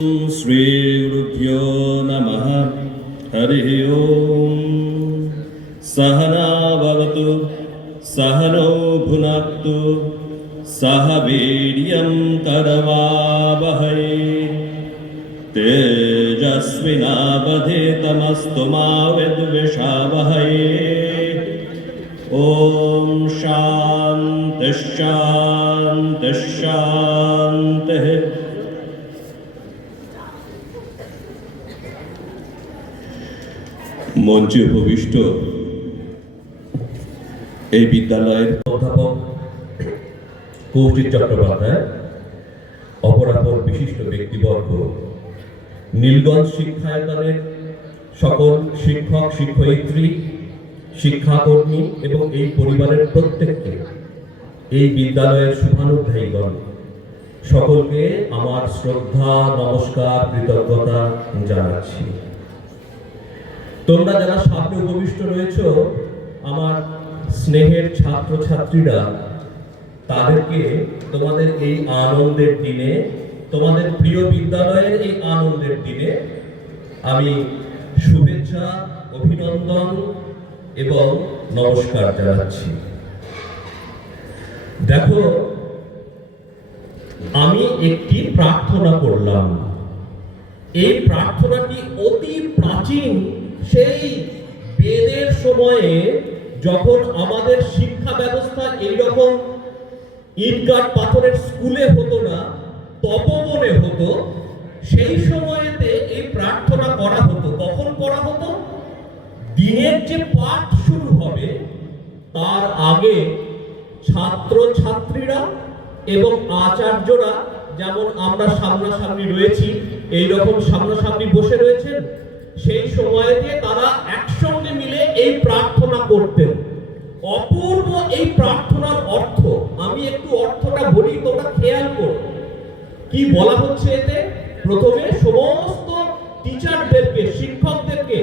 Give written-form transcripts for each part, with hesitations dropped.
श्रीगुरुभ्यो नमः। हरिः ओम्। सहना भवतु सहनौ भुनक्तु सह वीर्यं करवावहै तेजस्विनावधीतमस्तु मा विद्विषावहै। ॐ शान्तिः शान्तिः शान्तिः। মঞ্চে উপবিষ্ট এই বিদ্যালয়ের অধ্যাপক কৌশিক চট্টোপাধ্যায়, অপরাপর বিশিষ্ট ব্যক্তিবর্গ, নীলগঞ্জ শিক্ষায়তনের সকল শিক্ষক শিক্ষয়িত্রী, শিক্ষাকর্মী এবং এই পরিবারের প্রত্যেককে, এই বিদ্যালয়ের শুভানুধ্যায়ীগণ সকলকে আমার শ্রদ্ধা, নমস্কার, কৃতজ্ঞতা জানাচ্ছি। তোমরা যারা সামনে উপবিষ্ট রয়েছো, আমার স্নেহের ছাত্রছাত্রীরা, তাদেরকে তোমাদের এই আনন্দের দিনে, তোমাদের প্রিয় বিদ্যালয়ের এই আনন্দের দিনে আমি শুভেচ্ছা, অভিনন্দন এবং নমস্কার জানাচ্ছি। দেখো, আমি একটি প্রার্থনা করলাম। এই প্রার্থনাটি অতি প্রাচীন, সেই বেদের সময়ে যখন আমাদের শিক্ষা ব্যবস্থা এইরকম ইটকাঠ পাথরের স্কুলে হতো না, তপবনে হতো, সেই সময়েতে এই প্রার্থনা করা হতো। কখন করা হতো? দিনের যে পাঠ শুরু হবে তার আগে ছাত্র ছাত্রীরা এবং আচার্যরা, যেমন আমরা সামনাসামনি রয়েছি, এইরকম সামনাসামনি বসে রয়েছেন, সেই সময়তে তারা একসঙ্গে মিলে এই প্রার্থনা করতেন। অপূর্ব এই প্রার্থনার অর্থ, আমি একটু অর্থটা বলি, তোমরা খেয়াল করো কি বলা হচ্ছে এতে। প্রথমে সমস্ত টিচারদেরকে, শিক্ষকদেরকে,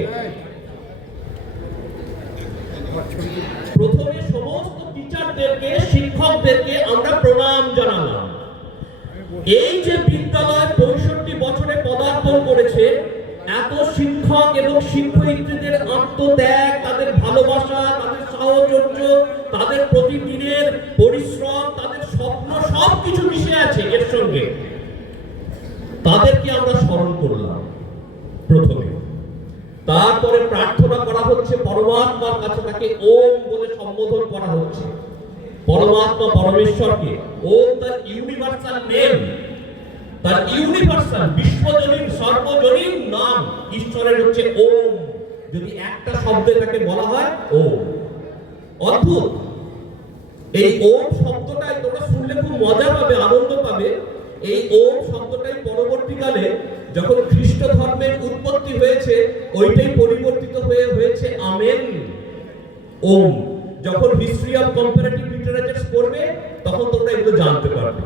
শিক্ষকদেরকে আমরা প্রণাম জানালাম। এই যে বিদ্যালয় 65 বছরে পদার্পণ করেছে, এত শিক্ষক এবং শিক্ষয়িত্রীদের আত্মত্যাগ, তাদের ভালোবাসা, তাদের সাহচর্য, তাদের প্রতিদিনের পরিশ্রম, তাদের স্বপ্ন, সবকিছু মিশে আছে এর সঙ্গে। তাদেরকে আমরা স্মরণ করলাম প্রথমে। তারপরে প্রার্থনা করা হচ্ছে পরমাত্মার কাছে, তাকে ওম বলে সম্বোধন করা হচ্ছে। পরমাত্মা, পরমেশ্বরকে, ওম তার ইউনিভার্সাল নেম, তার ইউনিভার্সাল বিশ্বজনীন সর্বজনীন নাম ঈশ্বরের হচ্ছে ওম। যদি একটা শব্দে তাকে বলা হয় ওম। অদ্ভুত এই ওম শব্দটাই তোমরা শুনলে খুব মজা পাবে, আনন্দ পাবে। এই ওম শব্দটাই পরবর্তীকালে যখন খ্রিস্ট ধর্মের উৎপত্তি হয়েছে, ওইটাই পরিবর্তিত হয়েছে আমেন, ওম। যখন হিস্ট্রি অফ কম্পারেটিভ লিটারেচার পড়বে তখন তোমরা এগুলো জানতে পারবে।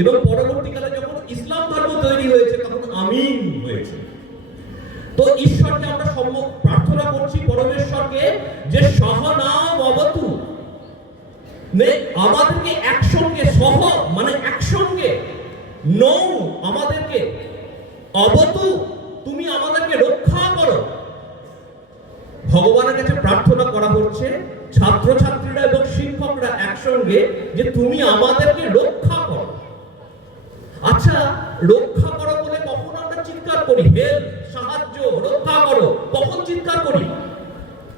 এবং পরবর্তীকালে যখন ইসলাম ধর্ম তৈরি হয়েছে তখন আমিন হয়েছে। তো ঈশ্বরকে আমরা প্রার্থনা করছি, পরমেশ্বরকে, যে সহনাম অবতু, আমাদেরকে একসঙ্গে, সহ মানে একসঙ্গে, নৌ আমাদেরকে, অবতু তুমি আমাদেরকে রক্ষা করো। ভগবানের কাছে প্রার্থনা করা হচ্ছে, ছাত্রছাত্রীরা এবং শিক্ষকরা একসঙ্গে, যে তুমি আমাদেরকে রক্ষা করো। আচ্ছা, রক্ষা করো বলে কখন আমরা চিৎকার করি? হেল্প, সাহায্য, রক্ষা করো, কখন চিৎকার করি?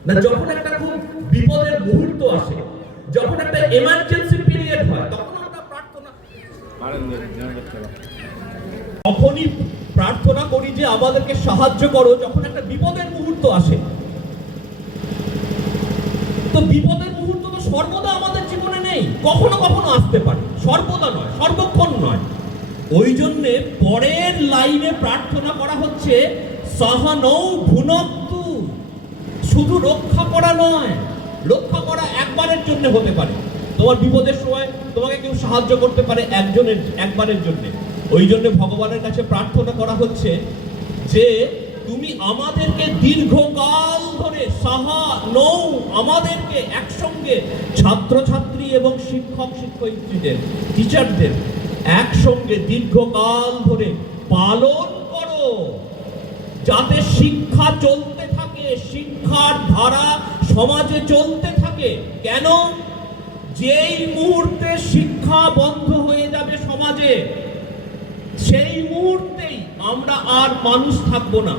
না, যখন একটা খুব বিপদের মুহূর্ত আসে, যখন একটা এমার্জেন্সি পিরিয়ড হয়, তখন আমরা প্রার্থনা তখনই প্রার্থনা করি যে আমাদেরকে সাহায্য করো, যখন একটা বিপদের মুহূর্ত আসে। তো বিপদের মুহূর্ত তো সর্বদা আমাদের জীবনে নেই, কখনো কখনো আসতে পারে, সর্বদা নয়, সর্বক্ষণ নয়। ওই জন্যে পরের লাইনে প্রার্থনা করা হচ্ছে সহনৌ ভুনক্তু। শুধু রক্ষা করা নয়, রক্ষা করা একবারের জন্য হতে পারে। তোমার বিপদের সময় তোমাকে কেউ সাহায্য করতে পারে একবারের জন্য। ওই জন্য ভগবানের কাছে প্রার্থনা করা হচ্ছে যে তুমি আমাদেরকে দীর্ঘকাল ধরে নৌ, আমাদেরকে একসঙ্গে, ছাত্রছাত্রী এবং শিক্ষক শিক্ষয়িত্রীদের, টিচারদের একসঙ্গে দীর্ঘকাল ধরে পালন করো, যাতে শিক্ষা চলতে থাকে, শিক্ষার ধারা সমাজে চলতে থাকে। কেন? যেই মুহূর্তে শিক্ষা বন্ধ হয়ে যাবে সমাজে, সেই মুহূর্তেই আমরা আর মানুষ থাকবো না।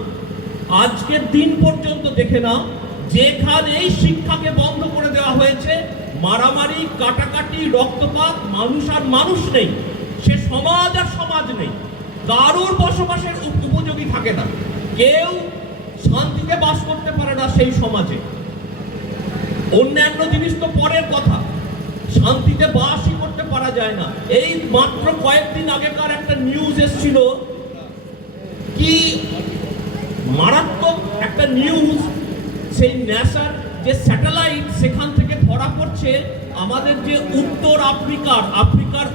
আজকের দিন পর্যন্ত দেখে নাও, যেখানেই শিক্ষাকে বন্ধ করে দেওয়া হয়েছে, মারামারি, কাটাকাটি, রক্তপাত, মানুষ আর মানুষ নেই, সে সমাজ আর সমাজ নেই, কারোর বসবাসের উপযোগী থাকে না, কেউ শান্তিতে বাস করতে পারে না সেই সমাজে। অন্যান্য জিনিস তো পরের কথা, শান্তিতে বাসই করতে পারা যায় না। এই মাত্র কয়েকদিন আগেকার একটা নিউজ এসেছিল, কি মারাত্মক একটা নিউজ, সেই ন্যাসার যে স্যাটেলাইট সেখান থেকে ধরা পড়ছে আমাদের যে উত্তর আফ্রিকার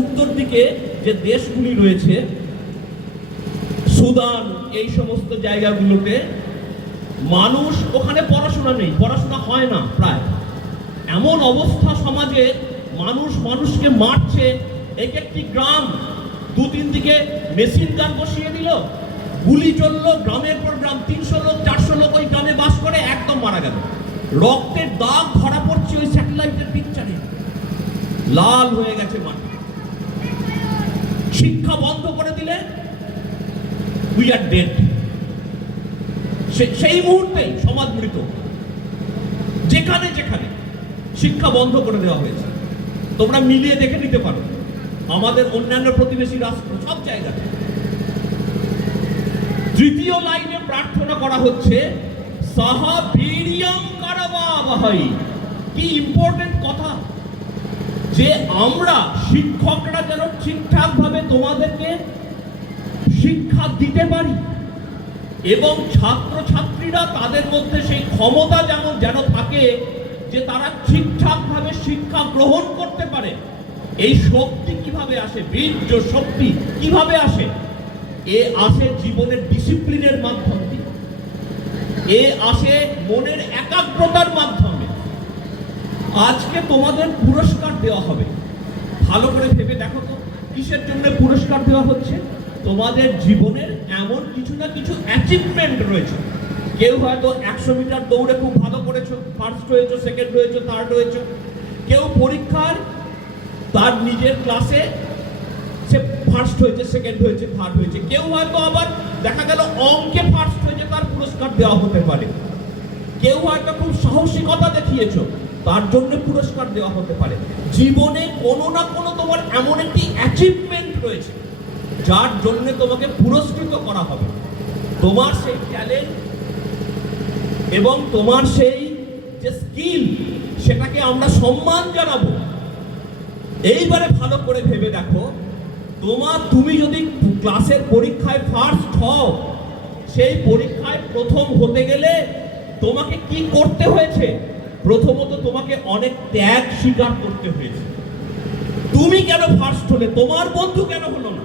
উত্তর দিকে যে দেশগুলি রয়েছে, সুদান, এই সমস্ত জায়গাগুলোতে মানুষ, ওখানে পড়াশোনা নেই, পড়াশোনা হয় না প্রায়। এমন অবস্থা সমাজে, মানুষ মানুষকে মারছে। এক একটি গ্রাম 2-3 দিকে মেশিন গান বসিয়ে দিল, গুলি চললো, গ্রামের পর গ্রাম, 300 লোক 400 লোক ওই গ্রামে বাস করে, একদম মারা গেল। রক্তের দাগ ধরা পড়ছে ওই স্যাটেলাইটের পিকচারে, লাল হয়ে গেছে মাটি। শিক্ষা বন্ধ করে দিলে উই আর ডেড, সেই মুহূর্তেই সমাজ মৃত। যেখানে যেখানে শিক্ষা বন্ধ করে দেওয়া হয়েছে, তোমরা মিলিয়ে দেখে নিতে পারো আমাদের অন্যান্য প্রতিবেশী রাষ্ট্র, সব জায়গাতে। তৃতীয় লাইনে প্রার্থনা করা হচ্ছে সাহা বীর্যং করবাবহৈ। কি ইম্পর্টেন্ট কথা, যে আমরা শিক্ষকরা যেন ঠিকঠাক ভাবে তোমাদেরকে শিক্ষা দিতে পারি, এবং ছাত্রছাত্রীরা তাদের মধ্যে সেই ক্ষমতা যেন থাকে যে তারা ঠিকঠাক ভাবে শিক্ষা গ্রহণ করতে পারে। এই শক্তি কিভাবে আসে, বীর্য শক্তি কিভাবে আসে? এ আসে জীবনের ডিসিপ্লিনের মাধ্যম দিয়ে, এ আসে মনের একাগ্রতার মাধ্যমে। আজকে তোমাদের পুরস্কার দেওয়া হবে, ভালো করে ভেবে দেখো তো কিসের জন্য পুরস্কার দেওয়া হচ্ছে। তোমাদের জীবনের এমন কিছু না কিছু অ্যাচিভমেন্ট রয়েছে। কেউ হয়তো 100 মিটার দৌড়ে খুব ভালো করেছো, ফার্স্ট হয়েছো, সেকেন্ড হয়েছো, থার্ড হয়েছো। কেউ পরীক্ষার তার নিজের ক্লাসে সে ফার্স্ট হয়েছে, সেকেন্ড হয়েছে, থার্ড হয়েছে। কেউ হয়তো আবার দেখা গেল অঙ্কে ফার্স্ট হয়েছে, তার পুরস্কার দেওয়া হতে পারে। কেউ হয়তো খুব সাহসিকতা দেখিয়েছো, তার জন্য পুরস্কার দেওয়া হতে পারে। জীবনে কোনো না কোনো তোমার এমন একটি অ্যাচিভমেন্ট রয়েছে যার জন্য তোমাকে পুরস্কৃত করা হবে। তোমার সেই ট্যালেন্ট এবং তোমার সেই যে স্কিল, সেটাকে আমরা সম্মান জানাবো। এইবারে ভালো করে ভেবে দেখো, তুমি যদি ক্লাসের পরীক্ষায় ফার্স্ট হও, সেই পরীক্ষায় প্রথম হতে গেলে তোমাকে কি করতে হয়েছে? প্রথমত তোমাকে অনেক ত্যাগ স্বীকার করতে হয়েছে। তুমি কেন ফার্স্ট হলে, তোমার বন্ধু কেন হলো না?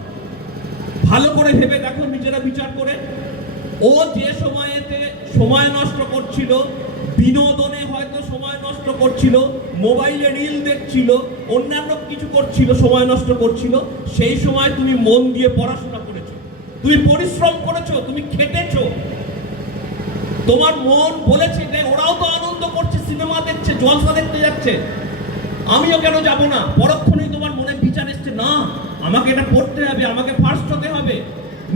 ভালো করে ভেবে দেখো, নিজেরা বিচার করে। ও যে সময়েতে সময় নষ্ট করছিল, বিনোদনে হয়তো সময় নষ্ট করছিল, মোবাইলে রিল দেখছিল, অন্যান্য কিছু করছিল, সময় নষ্ট করছিল, সেই সময় তুমি মন দিয়ে পড়াশোনা করেছো, তুমি পরিশ্রম করেছো, তুমি খেটেছো। তোমার মন বলেছে যে ওরাও তো আনন্দ করছে, সিনেমা দেখছে, জলসা দেখতে যাচ্ছে, আমিও কেন যাব না? পরক্ষণেই তোমার মনে বিচার এসছে, না আমাকে এটা পড়তে হবে, আমাকে ফার্স্ট হতে হবে।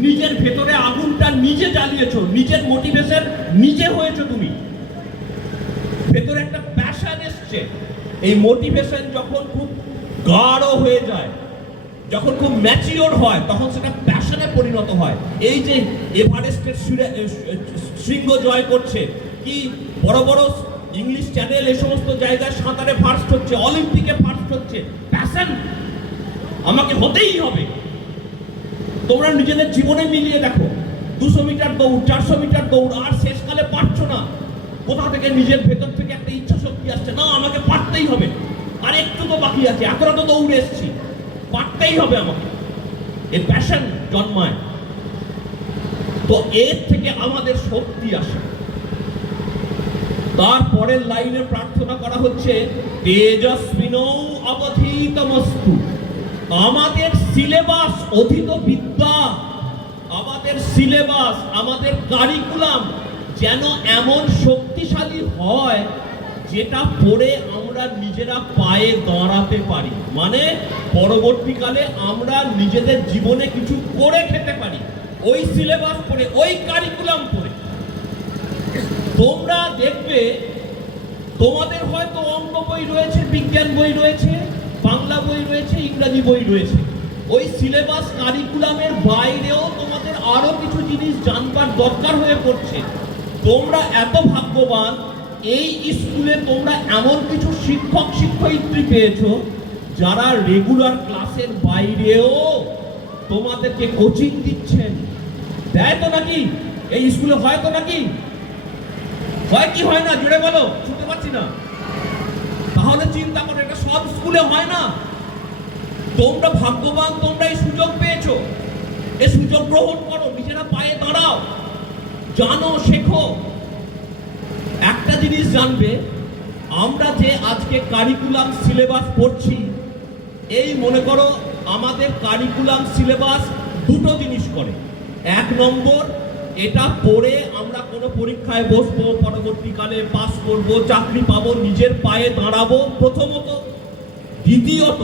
নিজের ভেতরে আগুনটা নিজে জ্বালিয়েছো, নিজের মোটিভেশন নিজে হয়েছো তুমি। ভেতরে একটা প্যাশন এসছে। এই মোটিভেশন যখন খুব গাঢ় হয়ে যায়, যখন খুব ম্যাচিওর হয়, তখন সেটা প্যাশনে পরিণত হয়। এই যে এভারেস্টের শৃঙ্গ জয় করছে, কি বড় বড় ইংলিশ চ্যানেল এই সমস্ত জায়গায় সাঁতারে ফার্স্ট হচ্ছে, অলিম্পিকে ফার্স্ট হচ্ছে, প্যাশন, আমাকে হতেই হবে। তোমরা নিজেদের জীবনে মিলিয়ে দেখো, 200 মিটার দৌড়, 400 মিটার দৌড়, আর শেষকালে পারছো না। কোথা থেকে নিজের ভেতর থেকে একটা ইচ্ছা শক্তি আসছে, না আমাকে পারতেই হবে, আর একটু তো বাকি আছে, এতটা তো দৌড়ে এসেছি, পারতেই হবে আমাকে। এই প্যাশন জন্মায়, তো এর থেকে আমাদের শক্তি আসে। তারপরের লাইনে প্রার্থনা করা হচ্ছে তেজস্বিনৌ অবধীতমস্তু। আমাদের সিলেবাস, অধীত বিদ্যা সিলেবাস, আমাদের কারিকুলাম যেন এমন শক্তিশালী হয় যেটা পড়ে আমরা নিজেরা পায়ে দাঁড়াতে পারি, মানে পরবর্তীকালে আমরা নিজেদের জীবনে কিছু করে খেতে পারি ওই সিলেবাস পড়ে, ওই কারিকুলাম পড়ে। তোমরা দেখবে তোমাদের হয়তো অঙ্ক বই রয়েছে, বিজ্ঞান বই রয়েছে, বাংলা বই রয়েছে, ইংরাজি বই রয়েছে। ওই সিলেবাস কারিকুলামের বাইরেও তোমাদের আরো কিছু জিনিস জানবার দরকার হয়ে পড়ছে। তোমরা এত ভাগ্যবান, এই স্কুলে তোমরা এমন কিছু শিক্ষক শিক্ষয়িত্রী পেয়েছো যারা রেগুলার ক্লাসের বাইরেও তোমাদেরকে কোচিং দিচ্ছেন। দেয় তো নাকি? এই স্কুলে হয় তো নাকি? হয় কি হয় না? জুড়ে বলো, শুনতে পাচ্ছি না। তাহলে চিন্তা করো, এটা সব স্কুলে হয় না। তোমরা ভাগ্যবান, তোমরা এই সুযোগ পেয়েছো। এই সুযোগ গ্রহণ করো, নিজেরা পায়ে দাঁড়াও, জানো, শেখো। একটা জিনিস জানবে, আমরা যে আজকে কারিকুলাম সিলেবাস পড়ছি, এই মনে করো আমাদের কারিকুলাম সিলেবাস দুটো জিনিস করে। এক নম্বর, এটা পড়ে আমরা কোনো পরীক্ষায় বসবো, পরবর্তীকালে পাস করব, চাকরি পাবো, নিজের পায়ে দাঁড়াবো, প্রথমত। দ্বিতীয়ত,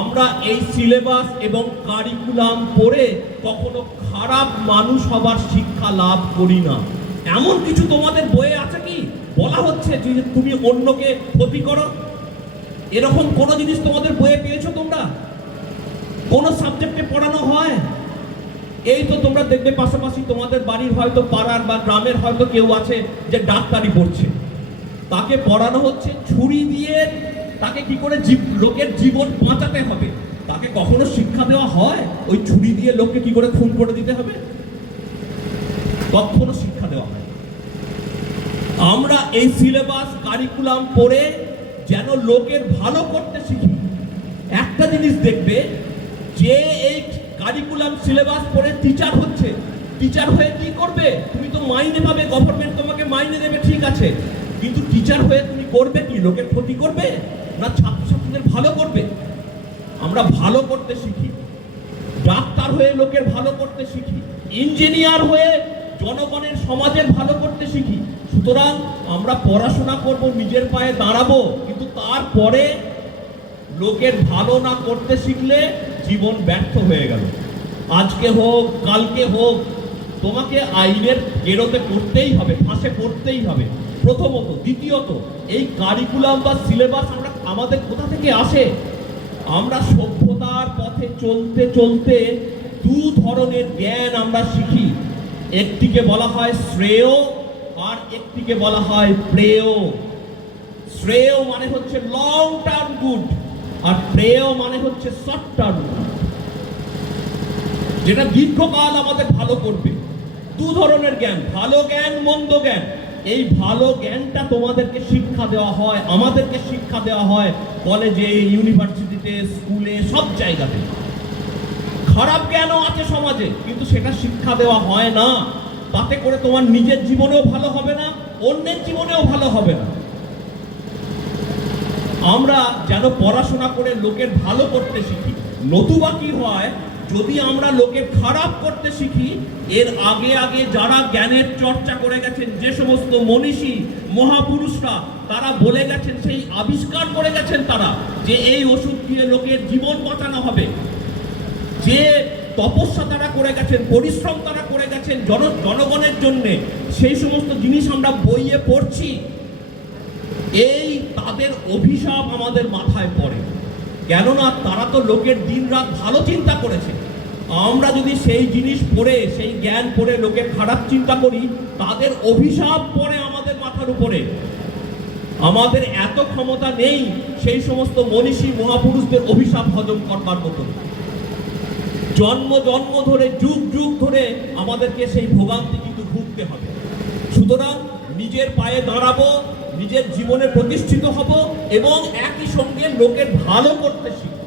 আমরা এই সিলেবাস এবং কারিকুলাম পড়ে কখনো খারাপ মানুষ হবার শিক্ষা লাভ করি না। এমন কিছু তোমাদের বইয়ে আছে কি বলা হচ্ছে যে তুমি অন্যকে ক্ষতি করো? এরকম কোনো জিনিস তোমাদের বইয়ে পেয়েছো তোমরা? কোন সাবজেক্টে পড়ানো হয়? এই তো তোমরা দেখবে পাশাপাশি তোমাদের বাড়ির হয়তো পাড়ার বা গ্রামের হয়তো কেউ আছে যে ডাক্তারি পড়ছে, তাকে পড়ানো হচ্ছে ছুরি দিয়ে তাকে কি করে লোকের জীবন বাঁচাতে হবে। তাকে কখনো শিক্ষা দেওয়া হয় ওই ছুরি দিয়ে লোককে কি করে খুন করে দিতে হবে? কখনো শিক্ষা দেওয়া হয়। আমরা এই সিলেবাস কারিকুলাম পড়ে যেন লোকের ভালো করতে শিখি। একটা জিনিস দেখবে, যে এই কারিকুলাম সিলেবাস পড়ে টিচার হচ্ছে, টিচার হয়ে কি করবে? তুমি তো মাইনে পাবে, গভর্নমেন্ট তোমাকে মাইনে দেবে, ঠিক আছে, কিন্তু টিচার হয়ে তুমি করবে কি? লোকের ক্ষতি করবে না ছাত্রছাত্রীদের ভালো করবে? আমরা ভালো করতে শিখি। ডাক্তার হয়ে লোকের ভালো করতে শিখি, ইঞ্জিনিয়ার হয়ে জনগণের সমাজের ভালো করতে শিখি। সুতরাং আমরা পড়াশোনা করব, নিজের পায়ে দাঁড়াবো, কিন্তু তারপরে লোকের ভালো না করতে শিখলে জীবন ব্যর্থ হয়ে গেল। আজকে হোক, কালকে হোক, তোমাকে আইনের গেরোতে পড়তেই হবে, ফাঁসে পড়তেই হবে, প্রথমত। দ্বিতীয়ত, এই কারিকুলাম বা সিলেবাস আমাদের কোথা থেকে আসে? আমরা সভ্যতার পথে চলতে চলতে দু ধরনের জ্ঞান আমরা শিখি। একটিকে বলা হয় শ্রেয়, আর একটিকে বলা হয় প্রেয়। শ্রেয় মানে হচ্ছে লং টার্ম গুড, আর প্রেয় মানে হচ্ছে শর্ট টার্ম গুড, যেটা দীর্ঘকাল আমাদের ভালো করবে। দু ধরনের জ্ঞান, ভালো জ্ঞান, মন্দ জ্ঞান। এই ভালো জ্ঞানটা তোমাদেরকে শিক্ষা দেওয়া হয়, আমাদেরকে শিক্ষা দেওয়া হয় কলেজে, ইউনিভার্সিটিতে, স্কুলে, সব জায়গাতে। খারাপ জ্ঞানও আছে সমাজে, কিন্তু সেটা শিক্ষা দেওয়া হয় না। তাতে করে তোমার নিজের জীবনেও ভালো হবে না, অন্যের জীবনেও ভালো হবে না। আমরা যেন পড়াশোনা করে লোকের ভালো করতে শিখি। নতুবা কি হয়, যদি আমরা লোকের খারাপ করতে শিখি, এর আগে আগে যারা জ্ঞানের চর্চা করে গেছেন, যে সমস্ত মনীষী মহাপুরুষরা, তারা বলে গেছেন, সেই আবিষ্কার করে গেছেন তারা, যে এই ওষুধ দিয়ে লোকের জীবন বাঁচানো হবে। যে তপস্যা তারা করে গেছেন, পরিশ্রম তারা করে গেছেন জনগণের জন্যে, সেই সমস্ত জিনিস আমরা বইয়ে পড়ছি। এই তাদের অভিশাপ আমাদের মাথায় পড়ে, কেননা তারা তো লোকের দিন রাত ভালো চিন্তা করেছে। আমরা যদি সেই জিনিস পড়ে, সেই জ্ঞান পড়ে লোকের খারাপ চিন্তা করি, তাদের অভিশাপ পড়ে আমাদের মাথার উপরে। আমাদের এত ক্ষমতা নেই সেই সমস্ত মনীষী মহাপুরুষদের অভিশাপ হজম করবার মতো। জন্ম জন্ম ধরে, যুগ যুগ ধরে আমাদেরকে সেই ভোগান্তি কিন্তু ভুগতে হবে। সুতরাং নিজের পায়ে দাঁড়াবো, নিজের জীবনে প্রতিষ্ঠিত হব, এবং একই সঙ্গে লোকের ভালো করতে শিখব।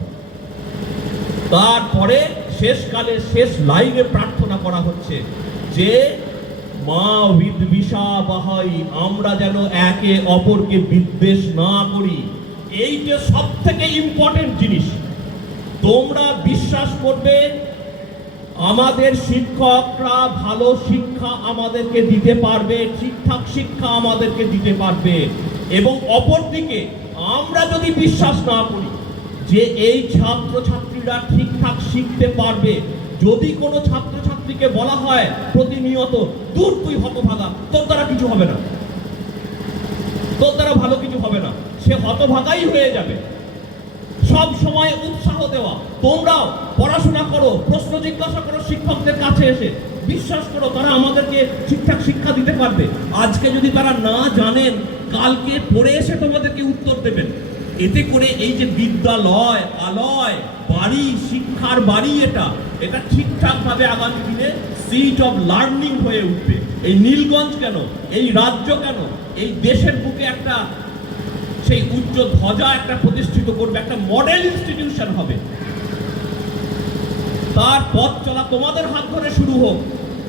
তারপরে শেষকালে শেষ লাইনে প্রার্থনা করা হচ্ছে যে মা বিদ্বিষা বাহাই, আমরা যেন একে অপরকে বিদ্বেষ না করি। এইটা সব থেকে ইম্পর্টেন্ট জিনিস। তোমরা বিশ্বাস করবে, আমাদের শিক্ষকরা ভালো শিক্ষা আমাদেরকে দিতে পারবে, ঠিকঠাক শিক্ষা আমাদেরকে দিতে পারবে। এবং অপরদিকে আমরা যদি বিশ্বাস না করি যে এই ছাত্রছাত্রীরা ঠিকঠাক শিখতে পারবে, যদি কোনো ছাত্রছাত্রীকে বলা হয় প্রতিনিয়ত দূর তুই হতভাগা, তোর দ্বারা কিছু হবে না, তোর দ্বারা ভালো কিছু হবে না, সে হতভাগাই হয়ে যাবে। সব সময় উৎসাহ দেওয়া, তোমরাও পড়াশোনা করো, প্রশ্ন জিজ্ঞাসা করো শিক্ষকদের কাছে এসে, বিশ্বাস করো তারা আমাদেরকে ঠিকঠাক শিক্ষা দিতে পারবে। আজকে যদি তারা না জানেন, কালকে পড়ে এসে তোমাদেরকে উত্তর দেবেন। এতে করে এই যে বিদ্যালয়, আলয়, বাড়ি, শিক্ষার বাড়ি, এটা ঠিকঠাক ভাবে আগামী দিনে সিট অফ লার্নিং হয়ে উঠবে। এই নীলগঞ্জ কেন, এই রাজ্য কেন, এই দেশের বুকে একটা সেই উচ্চ ধ্বজা একটা প্রতিষ্ঠিত করবে, একটা মডেল ইনস্টিটিউশন হবে। তার পথ চলা তোমাদের হাত ধরে শুরু হোক।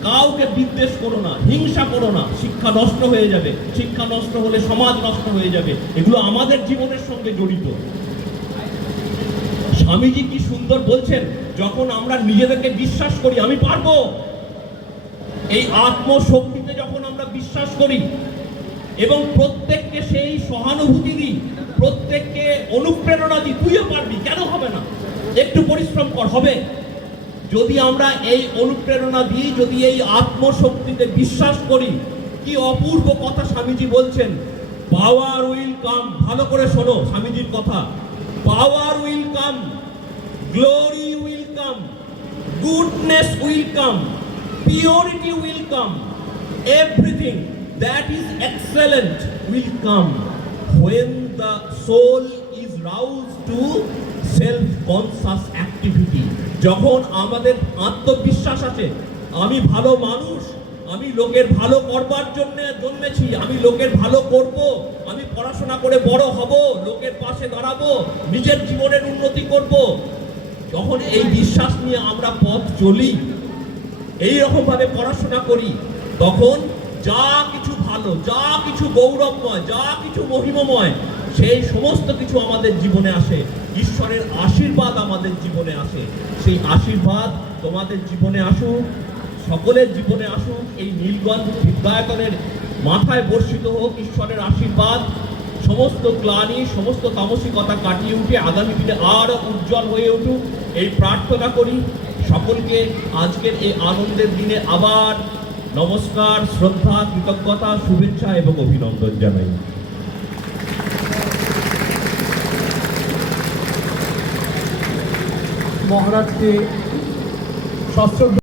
কাউকে বিদ্বেষ করো না, হিংসা করো না, শিক্ষা নষ্ট হয়ে যাবে। শিক্ষা নষ্ট হলে সমাজ নষ্ট হয়ে যাবে। এগুলো আমাদের জীবনের সঙ্গে জড়িত। স্বামীজি কি সুন্দর বলছেন, যখন আমরা নিজেদেরকে বিশ্বাস করি আমি পারবো, এই আত্মশক্তিতে যখন আমরা বিশ্বাস করি এবং প্রত্যেককে সেই সহানুভূতি দিই, প্রত্যেককে অনুপ্রেরণা দিই, তুইও পারবি, কেন হবে না, একটু পরিশ্রম কর, হবে। যদি আমরা এই অনুপ্রেরণা দিই, যদি এই আত্মশক্তিতে বিশ্বাস করি, কি অপূর্ব কথা স্বামীজি বলছেন, পাওয়ার উইল কাম। ভালো করে শোনো স্বামীজির কথা, power will come, glory will come, goodness will come, purity will come, everything that is excellent will come when the soul is roused to self-conscious activity. যখন আমাদের আত্মবিশ্বাস আছে, আমি ভালো মানুষ, আমি লোকের ভালো করবার জন্য জন্মেছি, আমি লোকের ভালো করব, আমি পড়াশোনা করে বড় হব, লোকের পাশে দাঁড়াবো, নিজের জীবনের উন্নতি করব। যখন এই বিশ্বাস নিয়ে আমরা পথ চলি, এই রকম ভাবে পড়াশোনা করি, তখন যা কিছু ভালো, যা কিছু গৌরবময়, যা কিছু মহিমময়, সেই সমস্ত কিছু আমাদের জীবনে আসে। ঈশ্বরের আশীর্বাদ আমাদের জীবনে আসে। সেই আশীর্বাদ তোমাদের জীবনে আসুক, সকলের জীবনে আসুক। এই নীলগঞ্জ বিদ্যায়তনের মাথায় বর্ষিত হোক ঈশ্বরের আশীর্বাদ। সমস্ত গ্লানি, সমস্ত তামসিকতা কাটিয়ে উঠে আগামী দিনে আরো উজ্জ্বল হয়ে উঠুক, এই প্রার্থনা করি। সকলকে আজকের এই আনন্দের দিনে আবার নমস্কার, শ্রদ্ধা, কৃতজ্ঞতা, শুভেচ্ছা এবং অভিনন্দন জানাই। মহারাজকে সশ্রদ্ধ